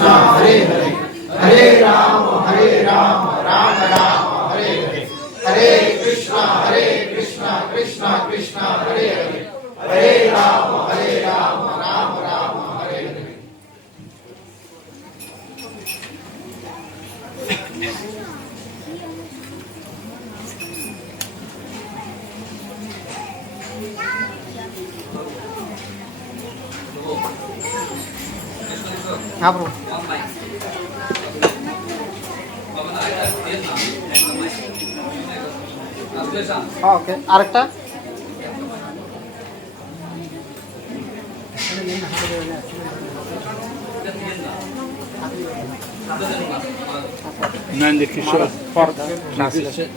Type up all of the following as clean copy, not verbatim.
Krishna Hare Hare Hare Ram Ram Ram Hare Hare Hare Krishna Krishna Krishna Hare Hare Hare Ram Ram Ram Hare Hare. हाँ bro okay आरेकटा Nandi Kishore for the translation.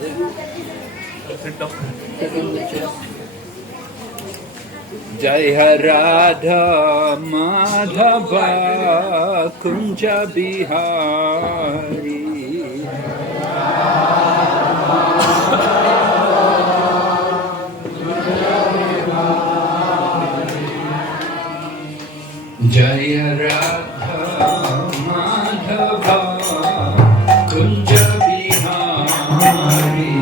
Jai Radha Madhava Kunja Bihari Jai Radha Madhava Kunja Bihari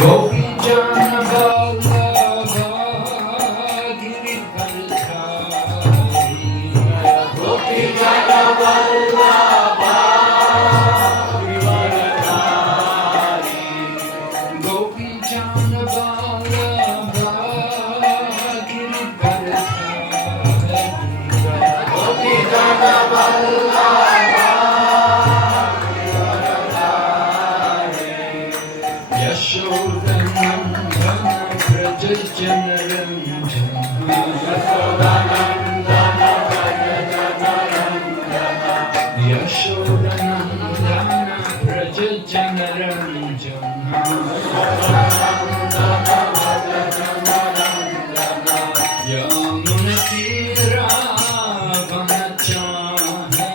Gopi Jana Vallabha Giridharidhari Gopi Jana Vallabha Giridharidhari Gopi Jana Vallabha Giridharidhari Gopi Jana Vallabha Yashodanandana Braja Janaranjana Yashodanandana Braja Janaranjana Yashodanandana Braja Janaranjana Yamunatira Vanachari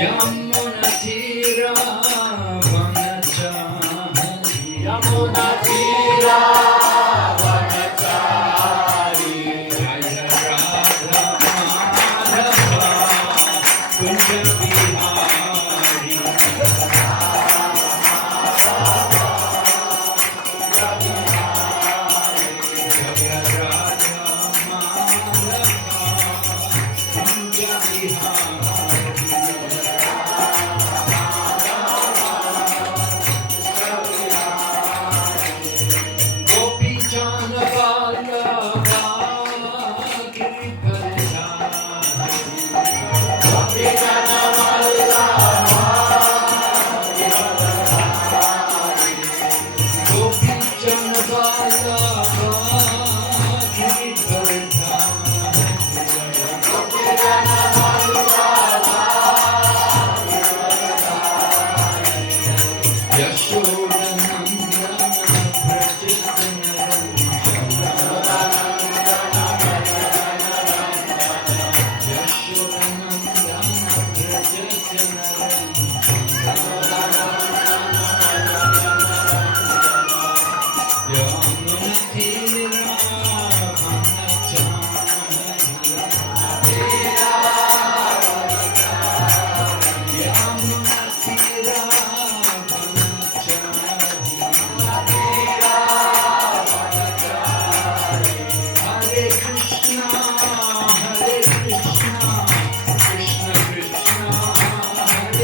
Yamunatira Vanachari Yamunatira Vanachari Jaya Radha Madhava Kunja Bihari Jaya Radha Madhava Kunja Bihari Gopi Jana Vallabha Giridharidhari Gopi Jana Vallabha Gopi Jana Vallabha Giridharidhari Gopi Jana Vallabha Yashodanandana Braja Janaranjana Yashodanandana Braja Janaranjana Yamunatira Vanachari Yamunatira Hare Krishna Krishna Krishna Hare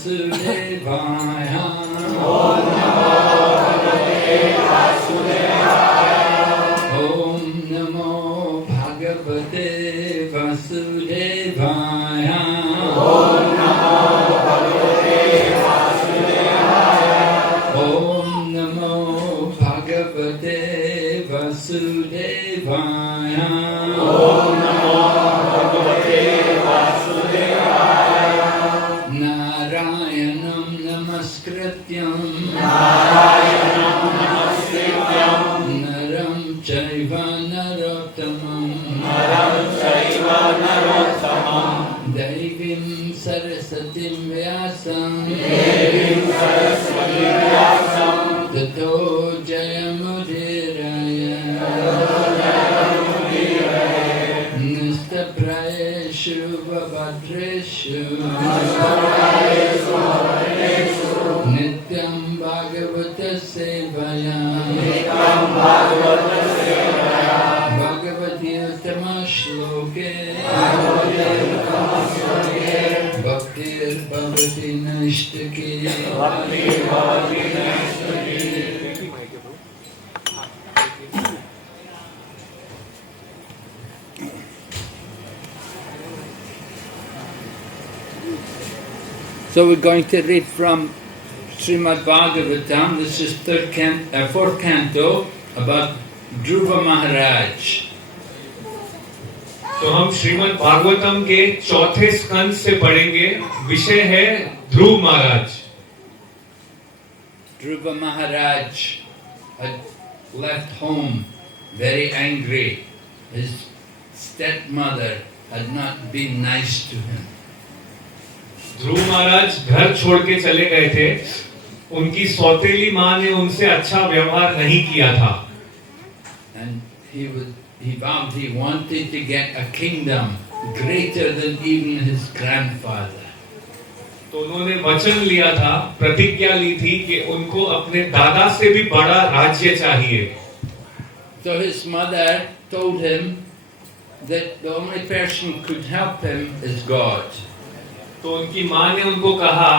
वासुदेवाय ॐ नमो भगवते वासुदेवाय ॐ नमो भगवते वासुदेवाय नारायणं नमस्कृत्यं नरं चैव नरोत्तमं दैवीं सरस्वतीं व्यासं ततो जयमुदीरय निस्तप्रायेषु भद्रेषु नित्यं भागवत सेवया Bhagwati उत्तमश्लोके भक्तिर्भवति नैष्टिकी So we're going to read from Srimad Bhagavatam. This is fourth canto about Dhruva Maharaj. तो हम श्रीमद् भागवतम के चौथे स्कंद से पढ़ेंगे. विषय है ध्रुव महाराज. Dhruva Maharaj had left home very angry. His stepmother had not been nice to him. ध्रुव महाराज घर छोड़ के चले गए थे. उनकी सौतेली माँ ने उनसे अच्छा व्यवहार नहीं किया था. And he vowed he wanted to get a kingdom greater than even his grandfather. तो उन्होंने वचन लिया था, प्रतिज्ञा ली थी कि उनको अपने दादा से भी बड़ा राज्य चाहिए. So his mother told him that the only person who could help him is God. तो उनकी माँ ने उनको कहा,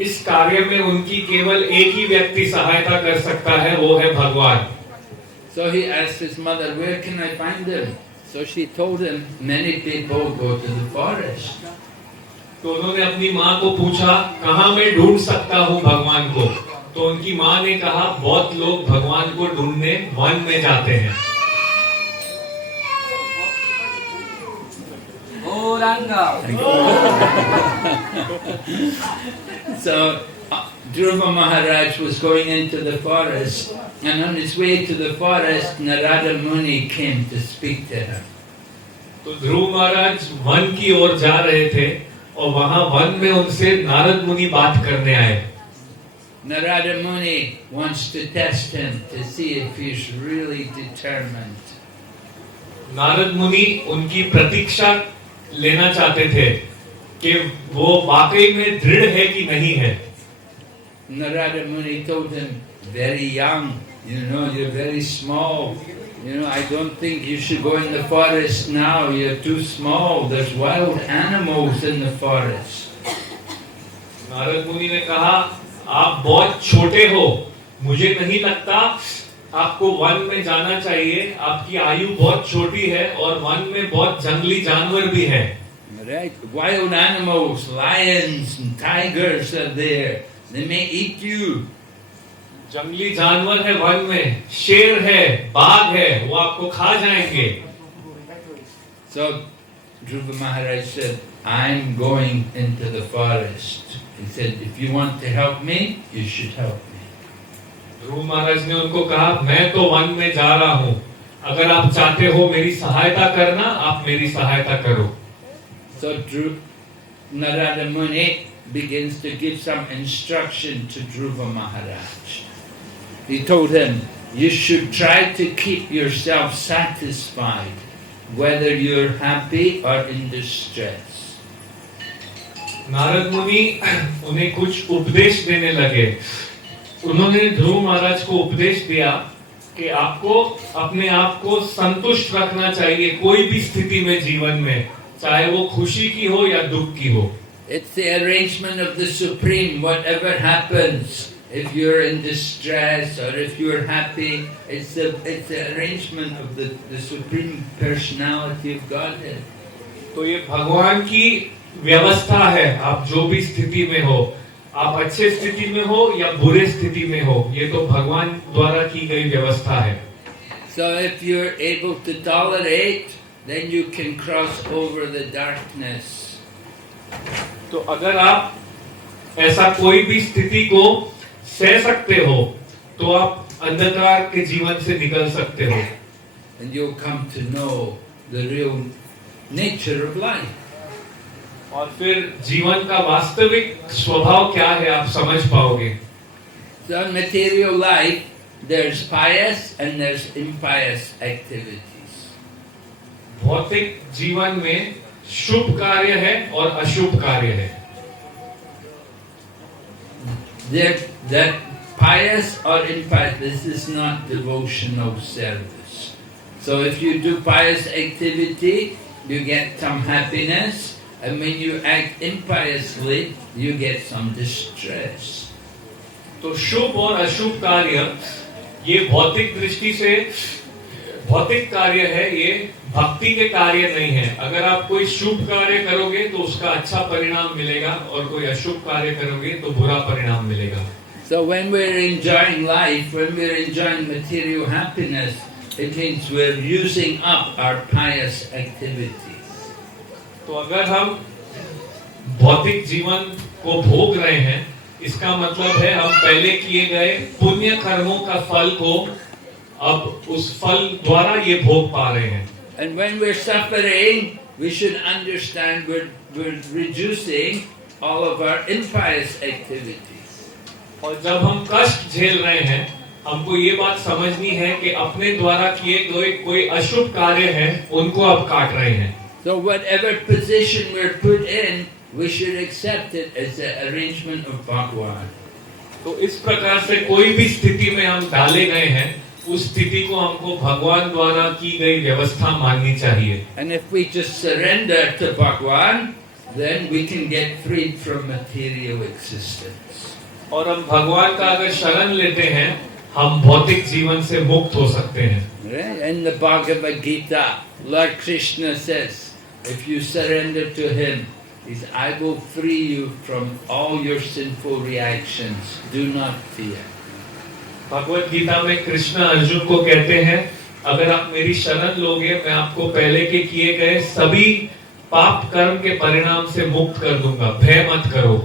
इस कार्य में उनकी केवल एक ही व्यक्ति सहायता कर सकता है, वो है भगवान. So he asked his mother, where can I find him? So she told him, many people go to the forest. तो उन्होंने अपनी माँ को पूछा, कहाँ मैं ढूंढ सकता हूँ भगवान को? तो उनकी माँ ने कहा, बहुत लोग भगवान को ढूंढने वन में जाते हैं. So Dhruva Maharaj was going into the forest, and on his way to the forest, Narada Muni came to speak to him. तो ध्रुव महाराज वन की ओर जा रहे थे और वहां वन में उनसे नारद मुनि बात करने आए. Narada Muni wants to test him to see if he's really determined. Narad मुनि उनकी प्रतीक्षा लेना चाहते थे कि वो वाकई में दृढ़ है कि नहीं है. Narada Muni told him, very young, you're very small. I don't think you should go in the forest now. You're too small. There's wild animals in the forest. Narad मुनि ने कहा, आप बहुत छोटे हो, मुझे नहीं लगता आपको वन में जाना चाहिए. आपकी आयु बहुत छोटी है और वन में बहुत जंगली जानवर भी है. Right? Wild animals, lions and tigers are there. They may eat you. जंगली जानवर है वन में, शेर है, बाघ है, वो आपको खा जाएंगे. So Dhruva Maharaj said, I'm going into the forest. He said, if you want to help me, you should help me. ध्रुव महाराज ने उनको कहा, मैं तो वन में जा रहा हूँ, अगर आप चाहते हो मेरी सहायता करना, आप मेरी सहायता करो. So Narada Muni begins to give some instruction to Dhruva Maharaj. He told him, you should try to keep yourself satisfied, whether you're happy or in distress. Narad मुनि उन्हें कुछ उपदेश देने लगे. उन्होंने ध्रुव महाराज को उपदेश दिया कि आपको अपने आप को संतुष्ट रखना चाहिए कोई भी स्थिति में जीवन में, चाहे वो खुशी की हो या दुख की हो. It's the arrangement of the Supreme. Whatever happens, if you're in distress or if you're happy, it's the arrangement of the Supreme Personality of Godhead. तो ये भगवान की व्यवस्था है. आप जो भी स्थिति में हो, आप अच्छे स्थिति में हो या बुरे स्थिति में हो, ये तो भगवान द्वारा की गई व्यवस्था है. So if you're able to tolerate, then you can cross over the darkness. तो अगर आप ऐसा कोई भी स्थिति को सह सकते हो, तो आप अंधकार के जीवन से निकल सकते हो. And you'll come to know the real nature of life. और फिर जीवन का वास्तविक स्वभाव क्या है आप समझ पाओगे. So in material life, there's pious and there's impious activities. भौतिक जीवन में शुभ कार्य है और अशुभ कार्य है. That pious or impious, this is not devotional service. So if you do pious activity, you get some happiness, and when you act impiously, you get some distress. तो शुभ और अशुभ कार्य ये भौतिक दृष्टि से भौतिक कार्य है, ये भक्ति के कार्य नहीं है. अगर आप कोई शुभ कार्य करोगे तो उसका अच्छा परिणाम मिलेगा और कोई अशुभ कार्य करोगे तो बुरा परिणाम मिलेगा. So when we're enjoying life, when we're enjoying material happiness, it means we're using up our pious activities. तो अगर हम भौतिक जीवन को भोग रहे हैं, इसका मतलब है हम पहले किए गए पुण्य कर्मों का फल को अब उस फल द्वारा ये भोग पा रहे हैं. And when we're suffering, we should understand we're reducing all of our impious activities. और जब हम कष्ट झेल रहे हैं, हमको ये बात समझनी है कि अपने द्वारा किए गए कोई अशुभ कार्य है, उनको अब काट रहे हैं. So whatever position we're put in, we should accept it as the arrangement of Bhagwan. तो इस प्रकार से कोई भी स्थिति में हम डाले गए हैं, उस स्थिति को हमको भगवान द्वारा की गई व्यवस्था माननी चाहिए. And if we just surrender to Bhagwan, then we can get freed from material existence. और हम भगवान का अगर शरण लेते हैं, हम भौतिक जीवन से मुक्त हो सकते हैं. Right? In the Bhagavad Gita, Lord Krishna says, if you surrender to Him, I will free you from all your sinful reactions. Do not fear. Bhagavad Gita में कृष्ण अर्जुन को कहते हैं, अगर आप मेरी शरण लोगे, मैं आपको पहले के किए गए सभी पाप कर्म के परिणाम से मुक्त कर दूंगा. भय मत करो.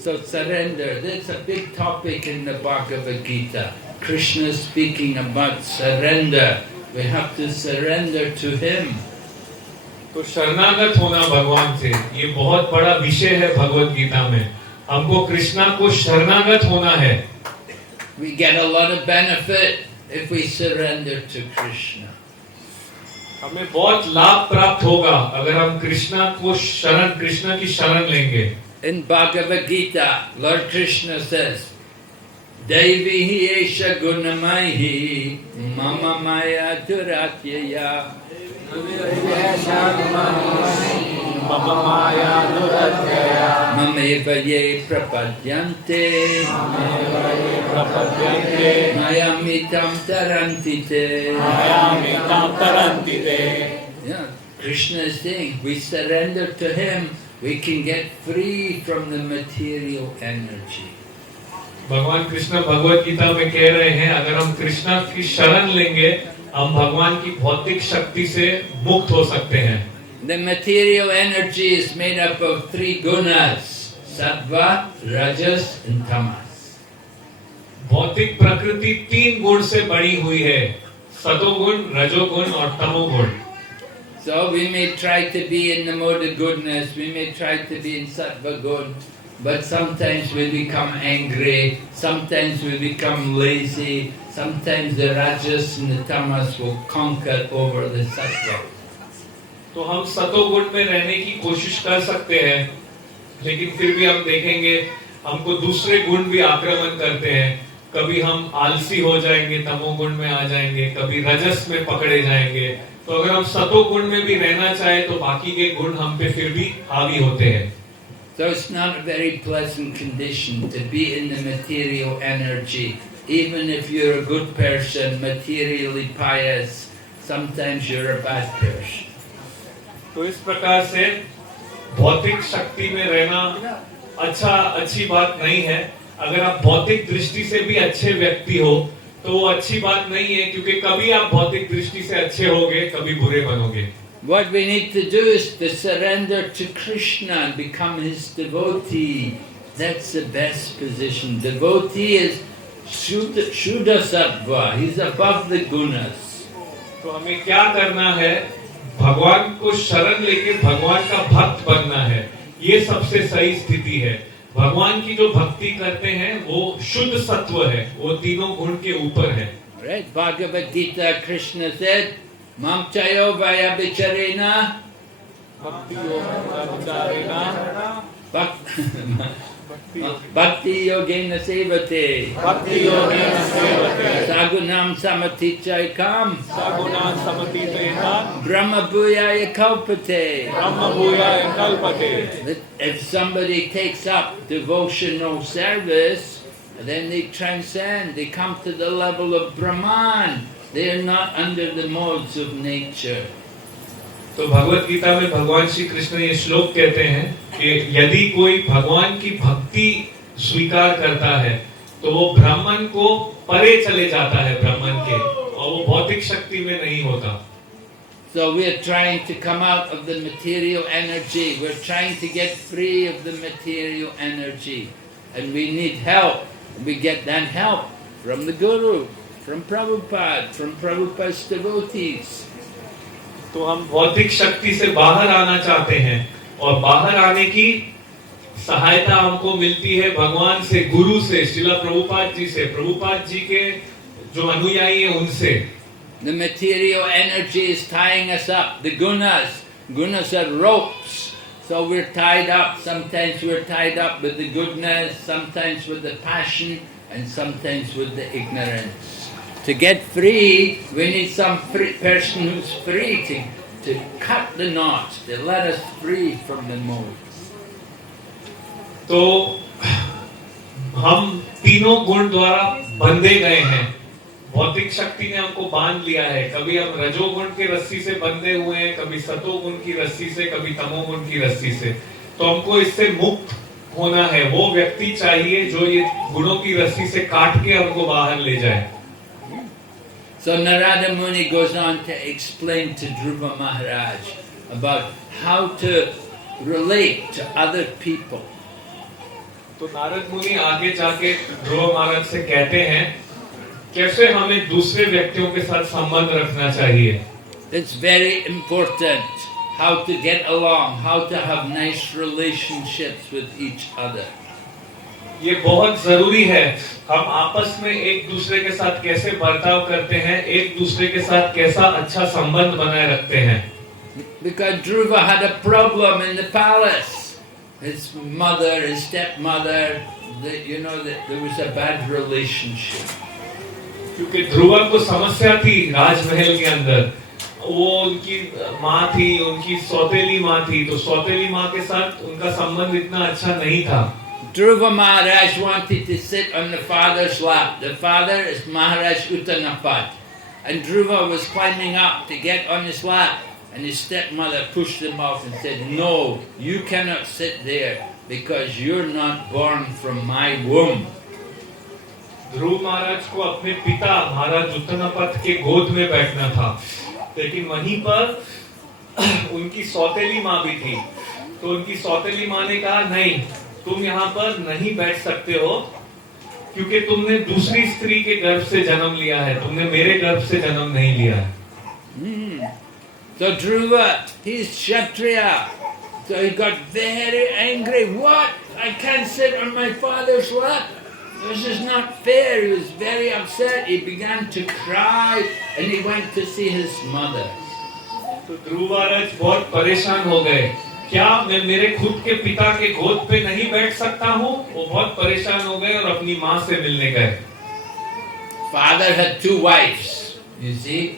So surrender. That's a big topic in the Bhagavad Gita. Krishna is speaking about surrender. We have to surrender to Him. तो शरणागत होना भगवान से, ये बहुत बड़ा विषय है भगवत गीता में. हमको कृष्णा को शरणागत होना है. We get a lot of benefit if we surrender to Krishna. हमें बहुत लाभ प्राप्त होगा अगर हम कृष्णा की शरण लेंगे. In Bhagavad Gita, Lord Krishna says, Devi esha gunamaihi mama maya duratyaya. Mameva ye prapadyante mayamitam tarantite. Yeah, Krishna is saying, we surrender to Him, we can get free from the material energy. भगवान कृष्ण भगवत गीता में कह रहे हैं, अगर हम कृष्णा की शरण लेंगे, हम भगवान की भौतिक शक्ति से मुक्त हो सकते हैं. The material energy is made up of 3 gunas, sattva, rajas and tamas. भौतिक प्रकृति 3 गुण से बनी हुई है, सतोगुण, रजोगुण और तमोगुण. So we may try to be in the mode of goodness, we may try to be in sattva good, but sometimes we become angry, sometimes we become lazy, sometimes the rajas and the tamas will conquer over the sattva. तो हम सतोगुण में रहने की कोशिश कर सकते हैं, लेकिन फिर भी हम देखेंगे हमको दूसरे गुण भी आक्रमण करते हैं. कभी हम आलसी हो जाएंगे, तमोगुण में आ जाएंगे, कभी रजस में पकड़े जाएंगे. तो अगर हम सतोगुण में भी रहना चाहे तो बाकी के गुण हम पे फिर भी हावी होते हैं. So it's not a very pleasant condition to be in the material energy. Even if you're a good person, materially pious, sometimes you're a bad person. तो इस प्रकार से भौतिक शक्ति में रहना अच्छी बात नहीं है। अगर आप भौतिक दृष्टि से भी अच्छे व्यक्ति हो तो वो अच्छी बात नहीं है, क्योंकि कभी आप भौतिक दृष्टि से अच्छे होगे, कभी बुरे बनोगे। What we need to do is to surrender to Krishna and become his devotee. That's the best position. Devotee is Shuddha Sattva. He's above the gunas. तो हमें क्या करना है? भगवान को शरण लेके भगवान का भक्त बनना है। ये सबसे सही स्थिति है। भगवान की जो भक्ति करते हैं वो शुद्ध सत्व है, वो तीनों गुण के ऊपर है। Right? Bhagavad Gita, Krishna said, Mam chayo vaya bicharena Bhakti yogena sevate Sagunam samatichaikam Brahma bhuyaya kalpate. If somebody takes up devotional service, then they transcend, they come to the level of Brahman. They are not under the modes of nature. तो भगवत गीता में भगवान श्री कृष्ण ये श्लोक कहते हैं कि यदि कोई भगवान की भक्ति स्वीकार करता है तो वो ब्राह्मण को परे चले जाता है, ब्राह्मण के, और वो भौतिक शक्ति में नहीं होता। So we are trying to come out of the material energy. We're trying to get free of the material energy, and we need help. We get that help from the Guru, from Prabhupada, from Prabhupada's devotees. तो हम भौतिक शक्ति से बाहर आना चाहते हैं और बाहर आने की सहायता हमको मिलती है भगवान से, गुरु से, श्रीला प्रभुपाद जी से, प्रभुपाद जी के जो अनुयायी हैं उनसे। The material energy is tying us up. The gunas are ropes. So we're tied up. Sometimes we're tied up with the goodness, sometimes with the passion, and sometimes with the ignorance. To get free, we need some person who's free to cut the knots, to let us free from the modes. तो हम तीनों गुण द्वारा बंधे गए हैं। भौतिक शक्ति ने हमको बांध लिया है। कभी हम रजोगुण के रस्सी से बंधे हुए हैं, कभी सतोगुण की रस्सी से, कभी तमोगुण की रस्सी से। तो हमको इससे मुक्त होना है। वो व्यक्ति चाहिए जो ये गुणों की रस्सी से काट के हमको बाहर ले जाए। So Narada Muni goes on to explain to Dhruva Maharaj about how to relate to other people. तो नारद मुनि आगे जाके ध्रुव महाराज से कहते हैं कैसे हमें दूसरे व्यक्तियों के साथ संबंध रखना चाहिए। It's very important how to get along, how to have nice relationships with each other. ये बहुत जरूरी है। हम आपस में एक दूसरे के साथ कैसे बर्ताव करते हैं, एक दूसरे के साथ कैसा अच्छा संबंध बनाए रखते हैं। Because Dhruva had a problem in the palace. His mother, his stepmother, there was a bad relationship. क्योंकि ध्रुवा को समस्या थी राजमहल के अंदर। वो उनकी माँ थी, उनकी सौतेली माँ थी, तो सौतेली माँ के साथ उनका संबंध इतना अच्छा नहीं था। Dhruva Maharaj wanted to sit on the father's lap. The father is Maharaj Uttanapad. And Dhruva was climbing up to get on his lap. And his stepmother pushed him off and said, "No, you cannot sit there because you're not born from my womb." ध्रुव महाराज को अपने पिता महाराज उत्तनापद के गोद में बैठना था, लेकिन वहीं पर उनकी सौतेली माँ भी थी। तो उनकी सौतेली माँ ने कहा, नहीं, तुम यहाँ पर नहीं बैठ सकते हो क्योंकि तुमने दूसरी स्त्री के गर्भ से जन्म लिया है, तुमने मेरे गर्भ से जन्म नहीं लिया है। So Dhruva, he's Kshatriya. So he got very angry. What? I can't sit on my father's lap. This is not fair. He was very upset. He began to cry and he went to see his mother. तो ध्रुव महाराज बहुत परेशान हो गए। क्या मैं मेरे खुद के पिता के गोद पे नहीं बैठ सकता हूँ? वो बहुत परेशान हो गए और अपनी माँ से मिलने गए। Father had two wives. You see,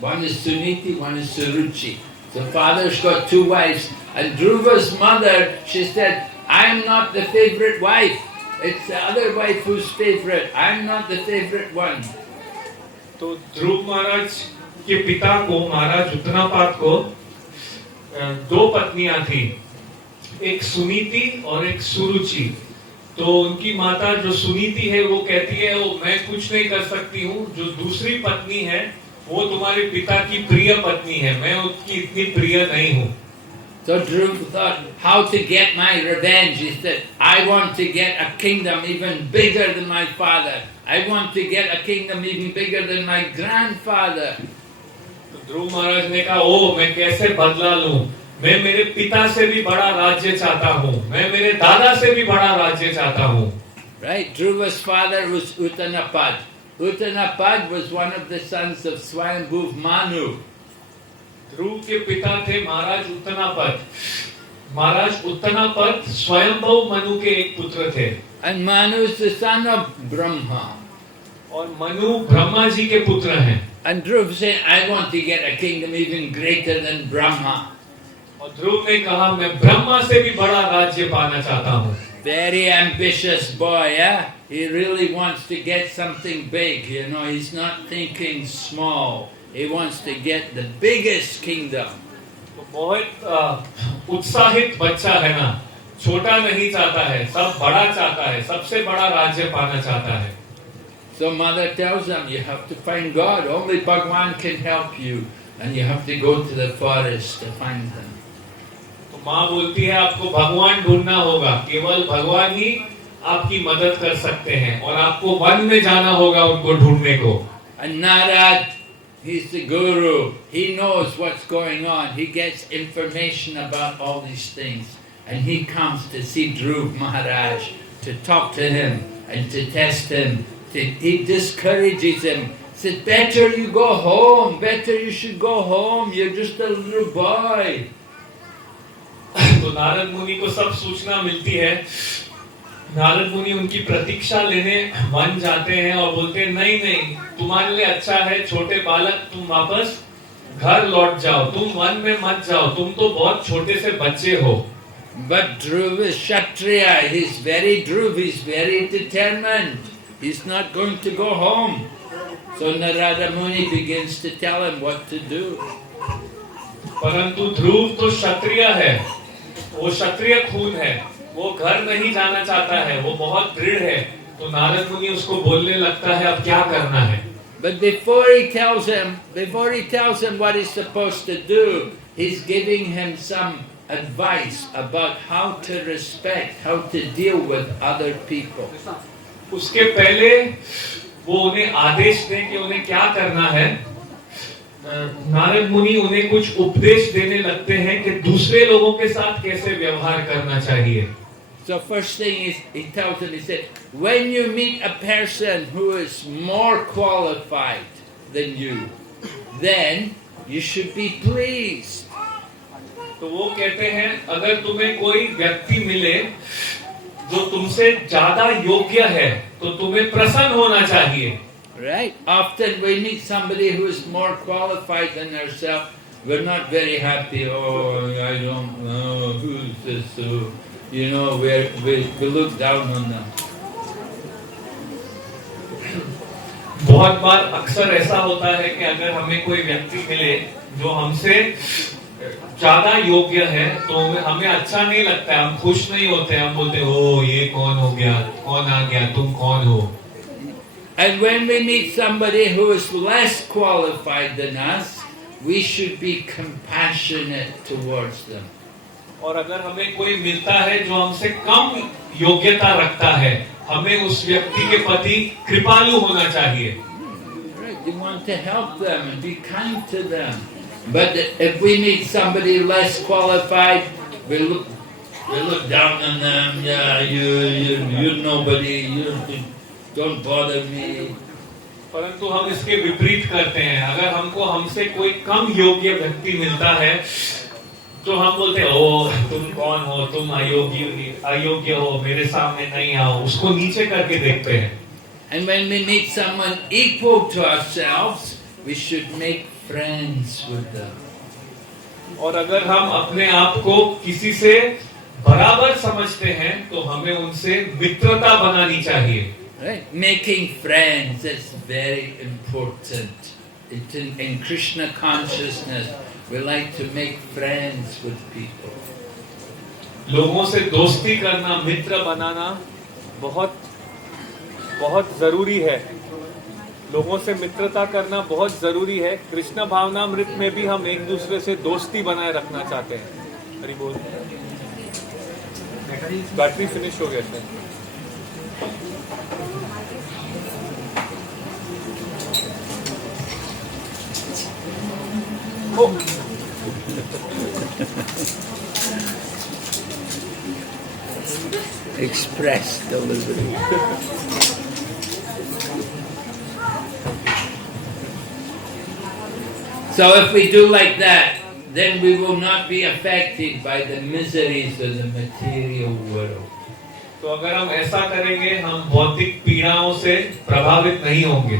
one is Suniti, one is Suruchi. The father's got two wives. And Dhruva's mother, she said, I'm not the favorite wife. It's the other wife who's favorite. I'm not the favorite one. तो ध्रुव महाराज के पिता को, महाराज उत्तनापाद को दो पत्नियां थी, एक सुनीति और एक सुरुचि। तो उनकी माता जो सुनीति है वो कहती है वो मैं कुछ नहीं कर सकती हूँ, जो दूसरी पत्नी है वो तुम्हारे पिता की प्रिय पत्नी है, मैं उसकी इतनी प्रिय नहीं हूँ। So Dhruv thought, how to get my revenge? He said, I want to get a kingdom even bigger than my father. I want to get a kingdom even bigger than my grandfather. तो ध्रुव महाराज ने कहा, ओ मैं कैसे बदला लूं? मैं मेरे पिता से भी बड़ा राज्य चाहता हूँ, मैं मेरे दादा से भी बड़ा राज्य चाहता हूँ। Right? Dhruva's father was Uttanapad. Uttanapad was one of the sons of Swayambhuv Manu. ध्रुव के पिता थे महाराज उत्तनापद। महाराज उत्तनापद स्वयंभव मनु के एक पुत्र थे। And Manu is the son of Brahma. और मनु ब्रह्मा जी के पुत्र हैं। And Dhruv said, I want to get a kingdom even greater than Brahma. और ध्रुव ने कहा मैं ब्रह्मा से भी बड़ा राज्य पाना चाहता हूँ। Very ambitious boy, yeah? He really wants to get something big, you know, he's not thinking small. He wants to get the biggest kingdom. तो बहुत उत्साहित बच्चा है ना, छोटा नहीं चाहता है, सब बड़ा चाहता है, सबसे बड़ा राज्य पाना चाहता है। So mother tells him, you have to find God, only Bhagwan can help you, and you have to go to the forest to find him. तो माँ बोलती है आपको भगवान ढूंढना होगा, केवल भगवान ही आपकी मदद कर सकते हैं और आपको वन में जाना होगा उनको ढूंढने को। And Narad, he's the guru. He knows what's going on. He gets information about all these things. And he comes to see Dhruv Maharaj, to talk to him and to test him. He discourages him. He says, better you go home. Better you should go home. You're just a little boy. तो नारद मुनि को सब सूचना मिलती है। नारद मुनि उनकी प्रतीक्षा लेने वन जाते हैं और बोलते हैं नहीं नहीं, तुम्हारे लिए अच्छा है छोटे बालक, तुम वापस घर लौट जाओ, तुम वन में मत जाओ, तुम तो बहुत छोटे से बच्चे हो। But Dhruv is Kshatriya. He's very determined. He's not going to go home. So Narada Muni begins to tell him what to do. परंतु ध्रुव तो क्षत्रिय है, वो क्षत्रिय खून है, वो घर नहीं जाना चाहता है, वो बहुत दृढ़ है। तो नारद मुनि उसको बोलने लगता है अब क्या करना है। But before he tells him what he's supposed to do, he's giving him some advice about how to respect, how to deal with other people. उसके पहले वो उन्हें आदेश दें कि उन्हें क्या करना है। नारद मुनि उन्हें कुछ उपदेश देने लगते हैं कि दूसरे लोगों के साथ कैसे व्यवहार करना चाहिए। So first thing is, he tells him, he said, when you meet a person who is more qualified than you, then you should be pleased. तो वो कहते हैं अगर तुम्हें कोई व्यक्ति मिले जो तुमसे ज्यादा योग्य है तो तुम्हें प्रसन्न होना चाहिए। Right? Often we meet somebody who is more qualified than ourselves. We're not very happy. Oh, I don't know who's this. You know, we look down on them. बहुत बार अक्सर ऐसा होता है कि अगर हमें कोई व्यक्ति मिले जो हमसे ज्यादा योग्य है तो हमें अच्छा नहीं लगता है, हम खुश नहीं होते, हम बोलते हो ये कौन हो गया, कौन आ गया, तुम कौन हो। And when we meet somebody who is less qualified than us, we should be compassionate towards them. और अगर हमें कोई मिलता है जो हमसे कम योग्यता रखता है, हमें उस व्यक्ति के प्रति कृपालु होना चाहिए। Right, you want to help them and be kind to them. But if we meet somebody less qualified, we look down on them. Yeah, you're nobody. You don't bother me. परंतु हम इसके विपरीत करते हैं। अगर हमको हमसे कोई कम योग्य व्यक्ति मिलता है तो हम बोलते हैं ओ तुम कौन हो, तुम अयोग्य हो, मेरे सामने नहीं आओ, उसको नीचे करके देखते हैं। And when we meet someone equal to ourselves, we should make friends with them. और अगर हम अपने आप को किसी से बराबर समझते हैं तो हमें उनसे मित्रता बनानी चाहिए। Right? Making friends is very important. In Krishna consciousness, we like to make friends with people. लोगों से दोस्ती करना, मित्र बनाना बहुत बहुत जरूरी है। लोगों से मित्रता करना बहुत जरूरी है। कृष्ण भावनामृत में भी हम एक दूसरे से दोस्ती बनाए रखना चाहते हैं। हरि बोल। बैटरी फिनिश हो गया sir. Express delivery. So if we do like that, then we will not be affected by the miseries of the material world. तो अगर हम ऐसा करेंगे, हम भौतिक पीड़ाओं से प्रभावित नहीं होंगे।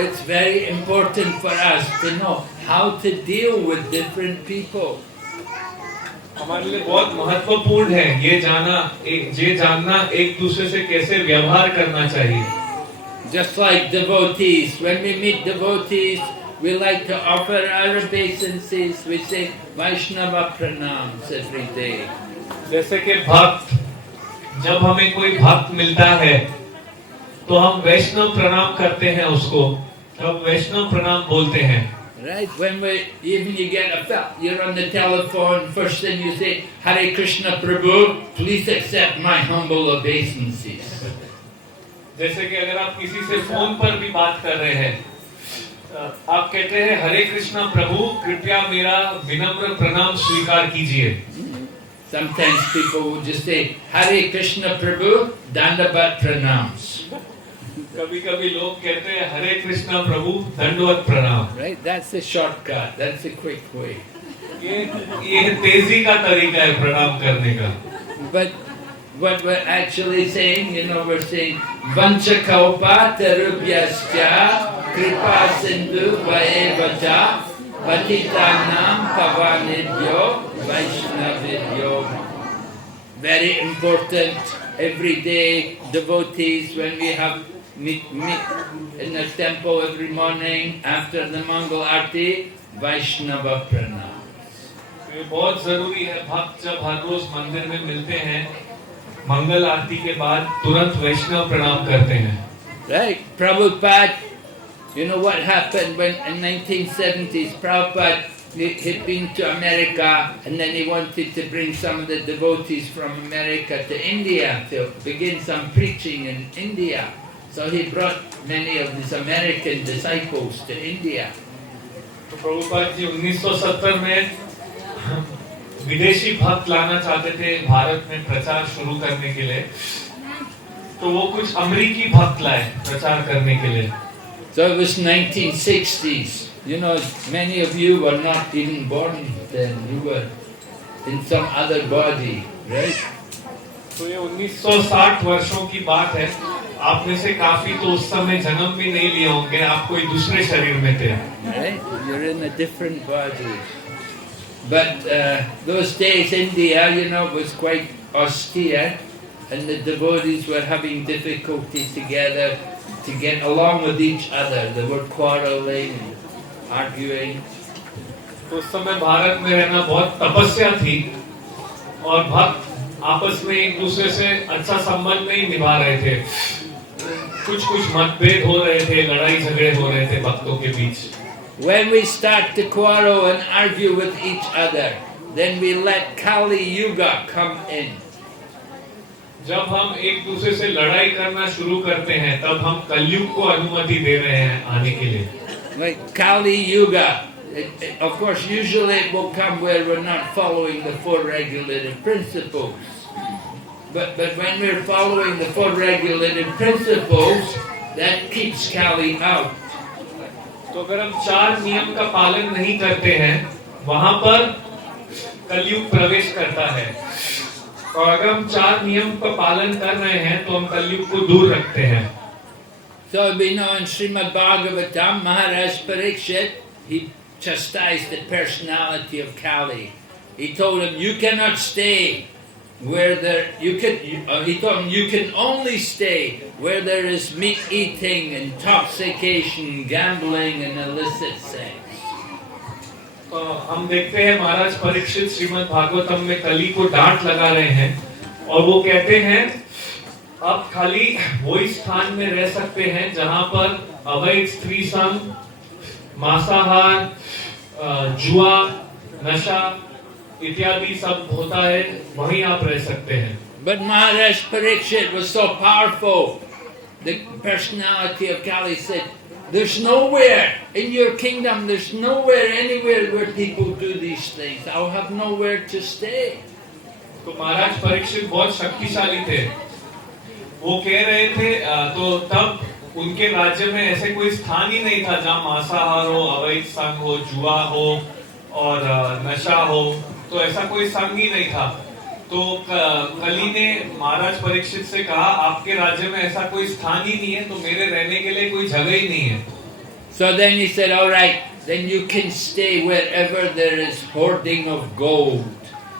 It's very important for us to know how to deal with different people. हमारे लिए बहुत महत्वपूर्ण है ये जानना एक दूसरे से कैसे व्यवहार करना चाहिए। Just like devotees, when we meet devotees, we like to offer our obeisances. We say Vaishnava pranams every day. जैसे कि भक्त, जब हमें कोई भक्त मिलता है तो हम वैष्णव प्रणाम करते हैं उसको, हम वैष्णव प्रणाम बोलते हैं। Right? When you get you're on the telephone, first thing you say, Hare Krishna Prabhu, please accept my humble obeisances. जैसे कि अगर आप किसी से फोन पर भी बात कर रहे हैं, आप कहते हैं हरे कृष्णा प्रभु, कृपया मेरा विनम्र प्रणाम स्वीकार कीजिए। Sometimes people will just say, Hare Krishna Prabhu, Dandavat pranams. कभी-कभी लोग कहते हैं हरे कृष्णा प्रभु, दंडवत प्रणाम। Right? That's the shortcut. That's the quick way. ये तेजी का तरीका है प्रणाम करने का। But what we're actually saying, we're saying, Vanchakalpa tarubhyascha kripa sindhu vaevata patitanam pavanebhyo vaishnavibhyo. Very important. Every day, devotees, when we have meet in the temple every morning after the Mangal Aarti, Vaishnava pranam. ये बहुत जरूरी है। भक्त जब हर रोज मंदिर में मिलते हैं, मंगल आरती के बाद तुरंत वैष्णव प्रणाम करते हैं। Right? Prabhupada, what happened when in 1970s, Prabhupada he'd been to America and then he wanted to bring some of the devotees from America to India to begin some preaching in India. So he brought many of his American disciples to India. तो प्रभुपाद जी 1970 में विदेशी भक्त लाना चाहते थे भारत में प्रचार शुरू करने के लिए, तो वो कुछ अमेरिकी भक्त लाए प्रचार करने के लिए। So it was 1960s. Many of you were not even born then. You were in some other body, right? तो ये 1960 वर्षों की बात है। आप में से काफी तो उस समय जन्म भी नहीं लिए होंगे, आप कोई दूसरे शरीर में थे। Right? You're in a different body. But those days India, was quite austere, and the devotees were having difficulty together to get along with each other. They were quarreling, arguing. तो उस समय भारत में रहना बहुत तपस्या थी और भक्त आपस में एक दूसरे से अच्छा संबंध नहीं निभा रहे थे। कुछ मतभेद हो रहे थे, लड़ाई झगड़े हो रहे थे भक्तों के बीच। When we start to quarrel and argue with each other, then we let Kali Yuga come in. जब हम एक दूसरे से लड़ाई करना शुरू करते हैं, तब हम कलयुग को अनुमति दे रहे हैं आने के लिए। Like Kali Yuga, of course, usually it will come where we're not following the four regulative principles. But when we're following the four regulative principles, that keeps Kali out. तो अगर हम 4 नियम का पालन नहीं करते हैं, वहां पर कलयुग प्रवेश करता है। और अगर हम 4 नियम का पालन कर रहे हैं, तो हम कलयुग को दूर रखते हैं। So we know in Srimad Bhagavatam, Maharaj Parikshit, he chastised the personality of Kali. he told him, you cannot stay where there, he told him, you can only stay where there is meat eating, intoxication, gambling and illicit sex. तो हम देखते हैं महाराज परीक्षित श्रीमद् भागवतम में कली को डांट लगा रहे हैं और वो कहते हैं अब खाली वही स्थान में रह सकते हैं जहां पर अवैध स्त्री संग, मांसाहार, जुआ, नशा इत्यादि सब होता है, वहीं आप रह सकते हैं. But Maharaj Parikshit was so powerful. The personality of Kali said, there's nowhere in your kingdom, there's nowhere, anywhere where people do these things. I'll have nowhere to stay. तो महाराज परीक्षित बहुत शक्तिशाली थे. वो कह रहे थे तो तब उनके राज्य में ऐसे कोई स्थान ही नहीं था जहाँ मांसाहार हो, अवैध संग हो, जुआ हो और नशा हो. तो ऐसा कोई संग ही नहीं था. तो कली ने महाराज परीक्षित से कहा आपके राज्य में ऐसा कोई स्थान ही नहीं है, तो मेरे रहने के लिए कोई जगह ही नहीं है. So then he said, all right, then you can stay wherever there is hoarding of gold.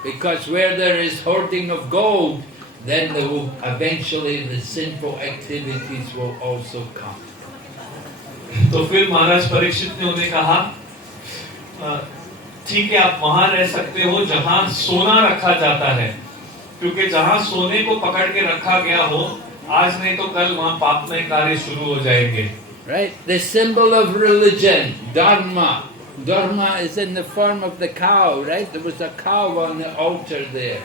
Because where there is hoarding of gold, then there will, eventually the sinful activities will also come. तो फिर महाराज परीक्षित ने उन्हें कहा ठीक है आप वहां रह सकते हो जहां सोना रखा जाता है, क्योंकि जहां सोने को पकड़ के रखा गया हो, आज नहीं तो कल वहां पापमय कार्य शुरू हो जाएंगे. Right? The symbol of religion, dharma. Dharma is in the form of the cow, right? There was a cow on the altar there.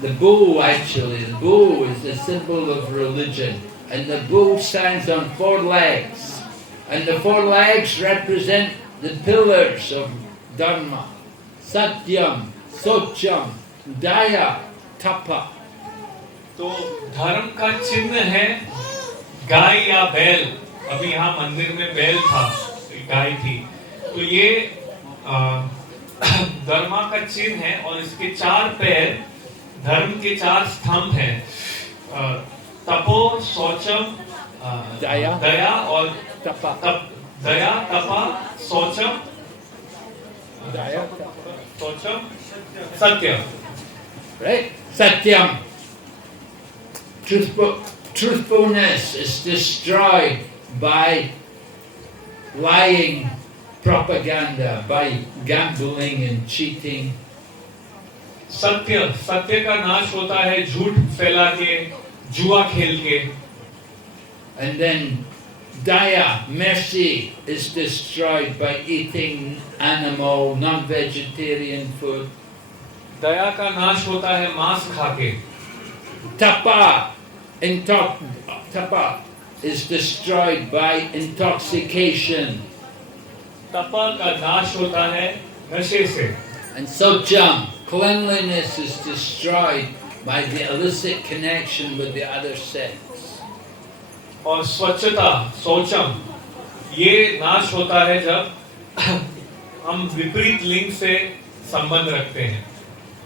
The bull actually, the bull is the symbol of religion. And the bull stands on 4 legs. And the 4 legs represent the pillars of Dharma, Satyam, Socham, Daya, Tapa. तो धर्म का चिन्ह है गाय या बैल. अभी यहाँ मंदिर में बैल था, गाय थी. तो ये धर्म का चिन्ह है और इसके 4 पैर धर्म के 4 स्तंभ हैं. तपो, शौचम, दया और Tapa. दया, तपा, शौचम, शौचम, सत्य. Right? Satyam. Truthfulness is destroyed by lying propaganda, by gambling and cheating. सत्य, सत्य का नाश होता है झूठ फैला के, जुआ खेल के. And then Daya, mercy, is destroyed by eating animal, non-vegetarian food. दया का नाश होता है मांस खाके. Tapa, tapa is destroyed by intoxication. तपा का नाश होता है नशे से. And Socham, cleanliness is destroyed by the illicit connection with the other sex. और स्वच्छता, शौचम, ये नाश होता है जब हम विपरीत लिंग से संबंध रखते हैं.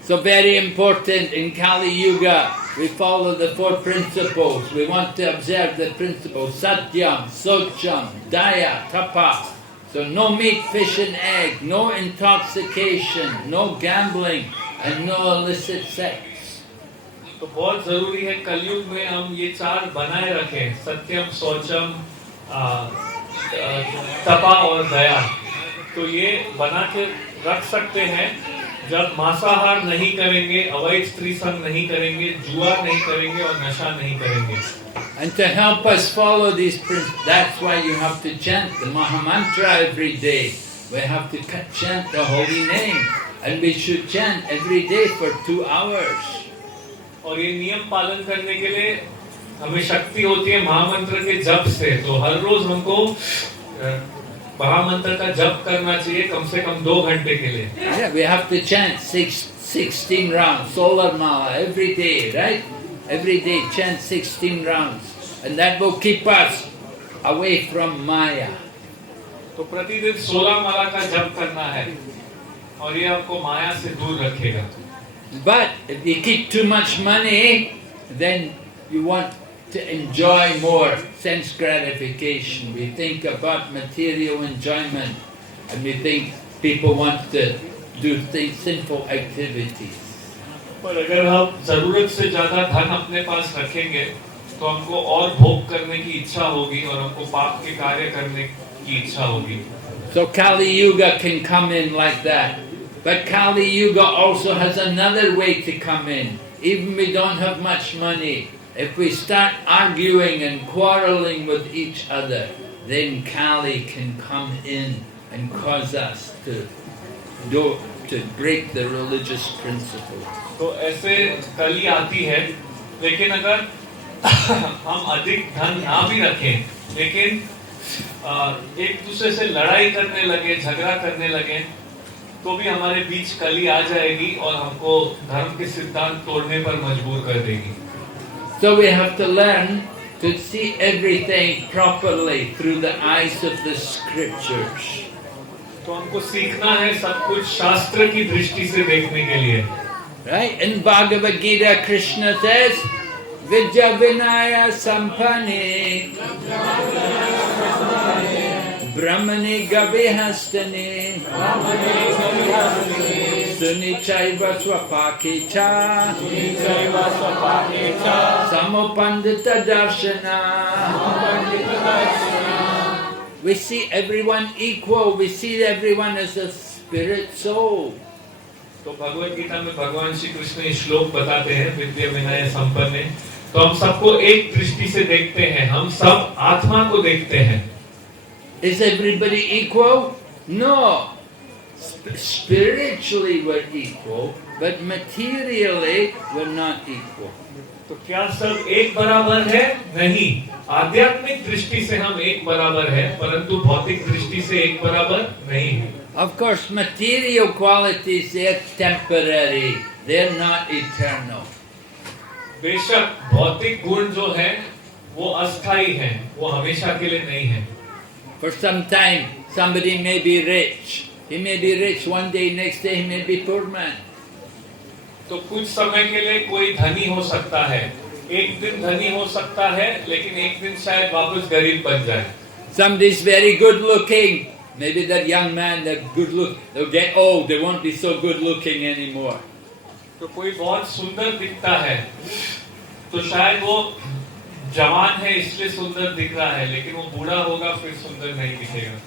So very important in Kali Yuga, we follow the 4 principles. We want to observe the principles: Satyam, Socham, Daya, Tapa. So no meat, fish and egg, no intoxication, no gambling and no illicit sex. तो बहुत जरूरी है कलयुग में हम ये 4 बनाए रखें: सत्यम, शौचम, तपा और दया. तो ये बना के रख सकते हैं जब मांसाहार नहीं करेंगे, अवैध स्त्री संग नहीं करेंगे, जुआ नहीं करेंगे और नशा नहीं करेंगे. And to help us follow these principles, that's why you have to chant the Mahamantra every day. We have to chant the holy name, and we should chant every day for 2 hours. और ये नियम पालन करने के लिए हमें शक्ति होती है महामंत्र के जप से. तो हर रोज हमको महामंत्र का जप करना चाहिए कम से कम 2 घंटे के लिए. Yeah, we have to chant 16 rounds, solar mala every day, right? Every day chant 16 rounds, and that will keep us away from Maya. तो प्रतिदिन 16 माला का जप करना है और ये आपको माया से दूर रखेगा. But if you keep too much money, then you want to enjoy more sense gratification. We think about material enjoyment, and we think people want to do things, sinful activities. पर अगर हम जरूरत से ज्यादा धन अपने पास रखेंगे तो हमको और भोग करने की इच्छा होगी और हमको पाप के कार्य करने की इच्छा होगी. So Kali Yuga can come in like that. But Kali Yuga also has another way to come in. Even we don't have much money. If we start arguing and quarreling with each other, then Kali can come in and cause us to break the religious principles. तो ऐसे कली आती है, लेकिन अगर हम अधिक धन ना भी रखें, लेकिन एक दूसरे से लड़ाई करने लगे, झगड़ा करने लगे, तो भी हमारे बीच कली आ जाएगी और हमको धर्म के सिद्धांत तोड़ने पर मजबूर कर देगी. So we have to learn to see everything properly through the eyes of the scriptures. तो हमको सीखना है सब कुछ शास्त्र की दृष्टि से देखने के लिए. Right? In Bhagavad Gita, Krishna says, Vidya Vinaya Sampane Brahmani Gavihastane Sunichaiva Swapakicha Samopandita Darshana. We see everyone equal. We see everyone as a spirit soul. तो भगवत गीता में भगवान श्री कृष्ण ये श्लोक बताते हैं, विद्या विनय संपन्न. तो हम सबको एक दृष्टि से देखते हैं, हम सब आत्मा को देखते हैं. Is everybody equal? No. Spiritually we're equal, but materially we're not equal. तो क्या सब एक बराबर है? नहीं. आध्यात्मिक दृष्टि से हम एक बराबर है, परंतु भौतिक दृष्टि से एक बराबर नहीं है. Of course, material qualities, they're temporary. They're not eternal. बेशक भौतिक गुण जो है वो अस्थायी हैं, वो हमेशा के लिए नहीं है. For some time, somebody may be rich. He may be rich one day, next day he may be poor man. तो कुछ समय के लिए कोई धनी हो सकता है, एक दिन धनी हो सकता है, लेकिन एक दिन शायद वापस गरीब बन जाए. Somebody is very good looking. Maybe that young man, that good look, they'll get old. They won't be so good looking anymore. तो कोई बहुत सुंदर दिखता है, तो शायद वो जवान है इसलिए सुंदर दिख रहा है, लेकिन वो बूढ़ा होगा फिर सुंदर नहीं दिखेगा.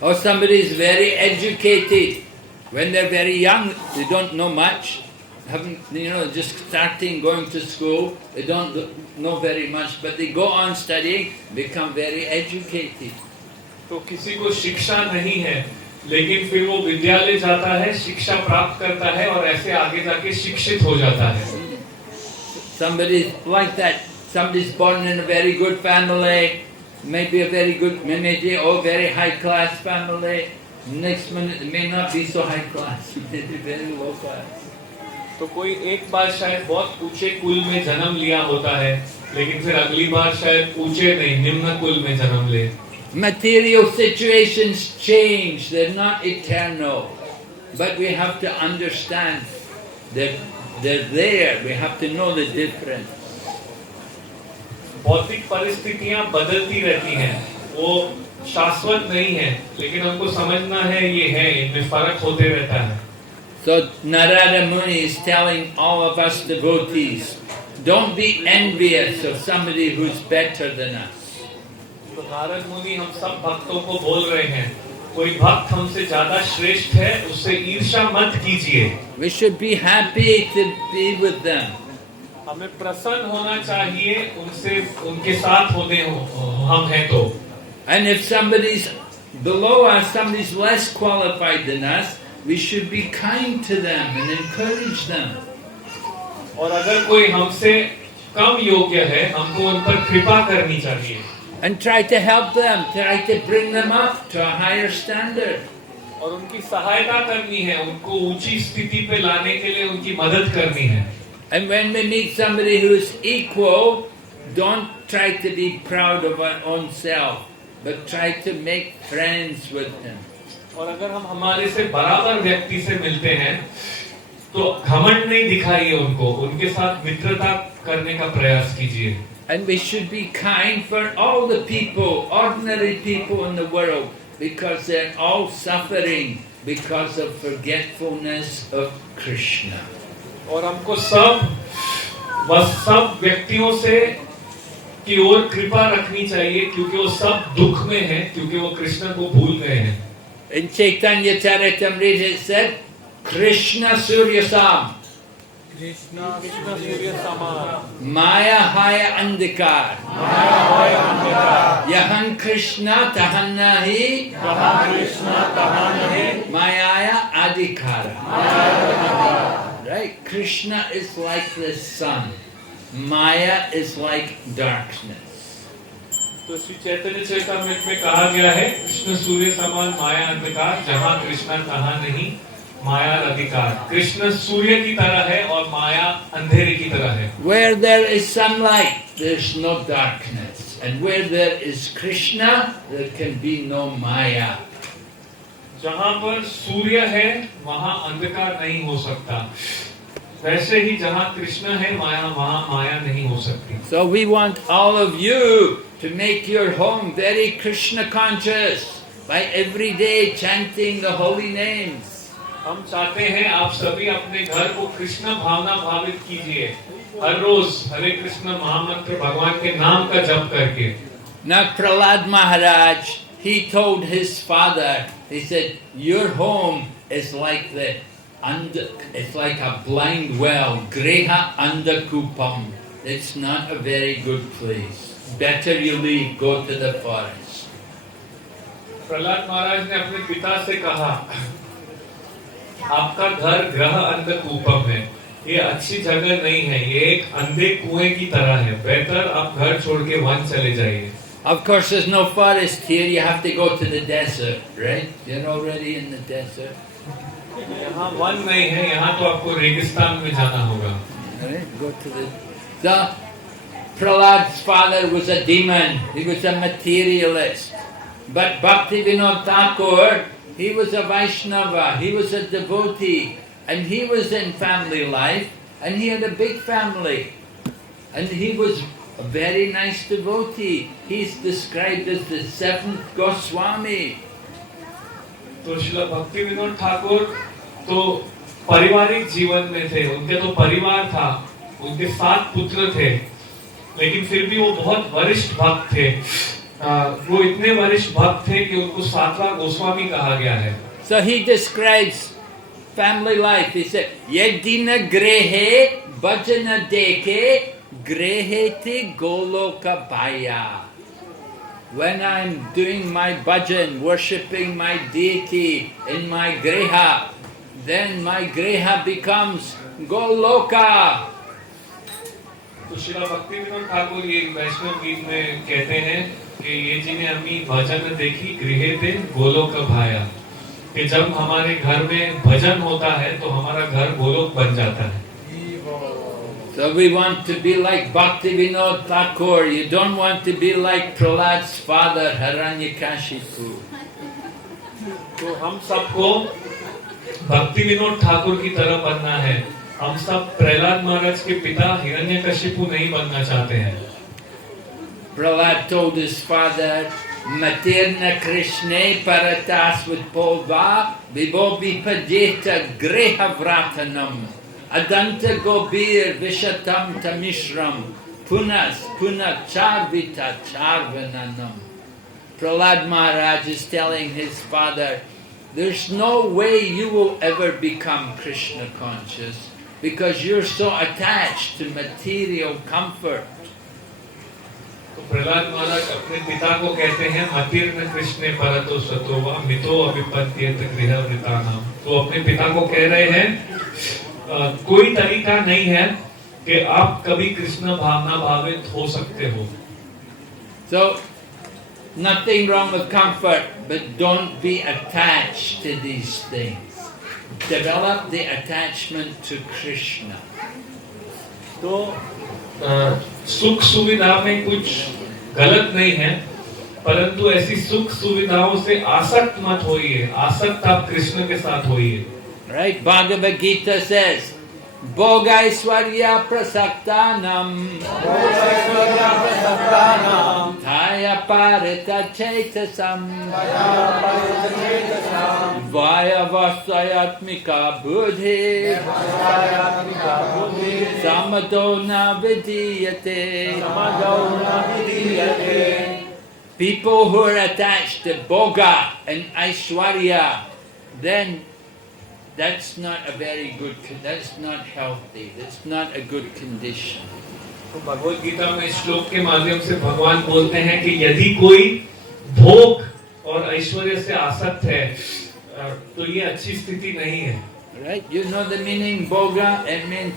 Or somebody is very educated. When they're very young, they don't know much. Just starting going to school, they don't know very much, but they go on studying, become very educated. तो किसी को शिक्षा नहीं है, लेकिन फिर वो विद्यालय जाता है, शिक्षा प्राप्त करता है और ऐसे आगे जाके शिक्षित हो जाता है. Somebody like that. Somebody's born in a very good family, maybe a very high class family. Next minute it may not be so high class, maybe very low class. तो कोई एक बार शायद बहुत ऊंचे कुल में जन्म लिया होता है, लेकिन फिर अगली बार शायद ऊंचे नहीं, निम्न कुल में जन्म ले. Material situations change, they're not eternal. But we have to understand that they're there, we have to know the difference. भौतिक परिस्थितियां बदलती रहती हैं, वो शाश्वत नहीं है, लेकिन हमको समझना है ये है, इनमें फर्क होते रहता है. So Narada Muni is telling all of us devotees, don't be envious of somebody who's better than us. तो नारद मुनि हम सब भक्तों को बोल रहे हैं, कोई भक्त हमसे ज्यादा श्रेष्ठ है, उससे ईर्ष्या मत कीजिए. We should be happy to be with them. हमें प्रसन्न होना चाहिए उनसे, उनके साथ होने हम हैं तो. And if somebody's below us, somebody's less qualified than us, we should be kind to them and encourage them. और अगर कोई हमसे कम योग्य है, हमको उन पर कृपा करनी चाहिए. And try to help them, try to bring them up to a higher standard. और उनकी सहायता करनी है, उनको ऊंची स्थिति पे लाने के लिए उनकी मदद करनी है. And when we meet somebody who is equal, don't try to be proud of our own self, but try to make friends with him. और अगर हम हमारे से बराबर व्यक्ति से मिलते हैं, तो घमंड नहीं दिखाइए उनको, उनके साथ मित्रता करने का प्रयास कीजिए. And we should be kind for all the people, ordinary people in the world, because they're all suffering because of forgetfulness of Krishna. और हमको सब व्यक्तियों से की ओर कृपा रखनी चाहिए, क्योंकि वो सब दुख में हैं, क्योंकि वो कृष्ण को भूल गए हैं। In Chaitanya Charitamrita it said, Krishna Suryasam, Maya Haya Andikar, Yahan Krishna Tahan Nahi, Mayaya Adhikara. Right? Krishna is like the sun. Maya is like darkness. तो श्री चैतन्य चरितामृत में कहा गया है, कृष्ण सूर्य समान माया अंधकार, जहाँ कृष्ण तहाँ नहीं माया अधिकार। कृष्ण सूर्य की तरह है और माया अंधेरे की तरह है। Where there is sunlight, there's no darkness, and where there is Krishna, there can be no Maya. जहाँ पर सूर्य है वहाँ अंधकार नहीं हो सकता, वैसे ही जहाँ कृष्ण है वहाँ माया नहीं हो सकती। So we want all of you to make your home very Krishna conscious by every day chanting the holy names. हम चाहते हैं आप सभी अपने घर को कृष्ण भावना भावित कीजिए, हर रोज हरे कृष्ण महामंत्र भगवान के नाम का जप करके। Now Prahlad Maharaj, he told his father, he said, your home is like it's like a blind well, Greha Andakupam. It's not a very good place. Better you leave, go to the forest. Prahlad महाराज ने अपने पिता से कहा, आपका घर ग्रह अंधकूपम है, ये अच्छी जगह नहीं है, ये एक अंधे कुएं की तरह है, बेहतर आप घर छोड़ के वन चले जाइए। Of course there's no forest here, you have to go to the desert, right? You're already in the desert. यहाँ वन नहीं है, यहाँ तो आपको रेगिस्तान में जाना होगा। Right? Go to the Prahlad's father was a demon, he was a materialist. But Bhaktivinoda Thakur, he was a Vaishnava, he was a devotee, and he was in family life, and he had a big family. And he was a very nice devotee. He's described as the seventh Goswami. तो श्रील भक्ति विनोद ठाकुर तो पारिवारिक जीवन में थे, उनके तो परिवार था, उनके 7 पुत्र थे, लेकिन फिर भी वो बहुत वरिष्ठ भक्त थे। वो इतने वरिष्ठ भक्त थे कि उनको 7वां गोस्वामी कहा गया है। So he describes family life. He said, Yedina grehe bhajana deke grehete goloka bhaya. When I'm doing my bhajan, worshipping my deity in my greha, then my greha becomes Goloka. तो श्रील भक्ति विनोद ठाकुर ये वैष्णव गीत में कहते हैं कि ये जिन्हें अमी भजन देखी गृह थे गोलोक भाया, कि जब हमारे घर में भजन होता है तो हमारा घर गोलोक बन जाता है। So we want to be like Bhaktivinoda Thakur. You don't want to be like Prahlad's father, Hiranyakashipu. तो हम सबको भक्ति विनोद ठाकुर की तरह बनना है। हम सब प्रहलाद महाराज के पिता हिरण्यकशिपु नहीं बनना चाहते हैं। Prahlad told his father, Materna Krishna paratasvutpova vibo vipadeta greha vratanam adanta gobir vishatam tamishram punas charvita charvananam. Prahlad Maharaj is telling his father, there's no way you will ever become Krishna conscious because you're so attached to material comfort. तो प्रहलाद महाराज अपने पिता को कहते हैं, मतीर्ण कृष्ण परतो सतोवा मितो अभिपत्येत गृह वृतानाम। तो अपने पिता को कह रहे हैं, कोई तरीका नहीं है कि आप कभी कृष्ण भावना भावित हो सकते हो। So, nothing wrong with comfort, but don't be attached to these things. Develop the attachment to Krishna. तो सुख सुविधा में कुछ गलत नहीं है, परंतु ऐसी सुख सुविधाओं से आसक्त मत होइए, आसक्त आप कृष्ण के साथ होइए। Right? Bhagavad Gita says, Bhogaiswarya prasaktanam Thaya parita chetasam Vyavasayatmika buddhi samadho na vidiyate. People who are attached to Bhoga and Aishwarya, then that's not a very good, that's not healthy, that's not a good condition. तो भगवत गीता में इस श्लोक के माध्यम से भगवान बोलते हैं कि यदि कोई भोग और ऐश्वर्य से आसक्त है तो ये अच्छी स्थिति नहीं है. Right? You know the meaning Bhoga? It means,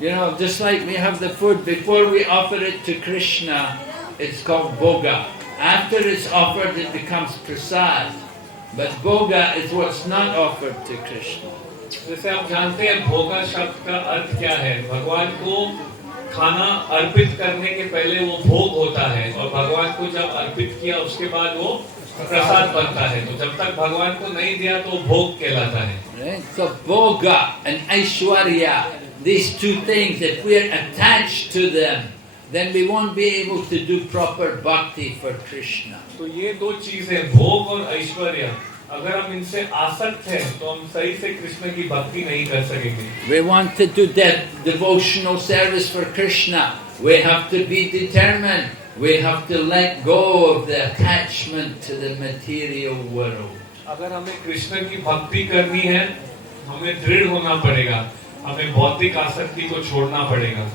you know, just like we have the food, before we offer it to Krishna, it's called Bhoga. After it's offered, it becomes prasad. But Bhoga is what's not offered to Krishna. जैसे आप जानते हैं भोगा शब्द का अर्थ क्या है. भगवान को खाना अर्पित करने के पहले वो भोग होता है और भगवान को जब अर्पित किया उसके बाद वो प्रसाद बनता है. तो जब तक भगवान को नहीं दिया तो भोग कहलाता है. Right? So Bhoga and Aishwarya, these two things, if we are attached to them, then we won't be able to do proper bhakti for Krishna. तो ये दो चीजें भोग और ऐश्वर्य अगर हम इनसे आसक्त हैं तो हम सही से कृष्ण की भक्ति नहीं कर सकेंगे. We want to do devotional service for Krishna. We have to be determined. We have to let go of the attachment to the material world. अगर हमें कृष्ण की भक्ति करनी है हमें दृढ़ होना पड़ेगा. हमें भौतिक आसक्ति को छोड़ना पड़ेगा.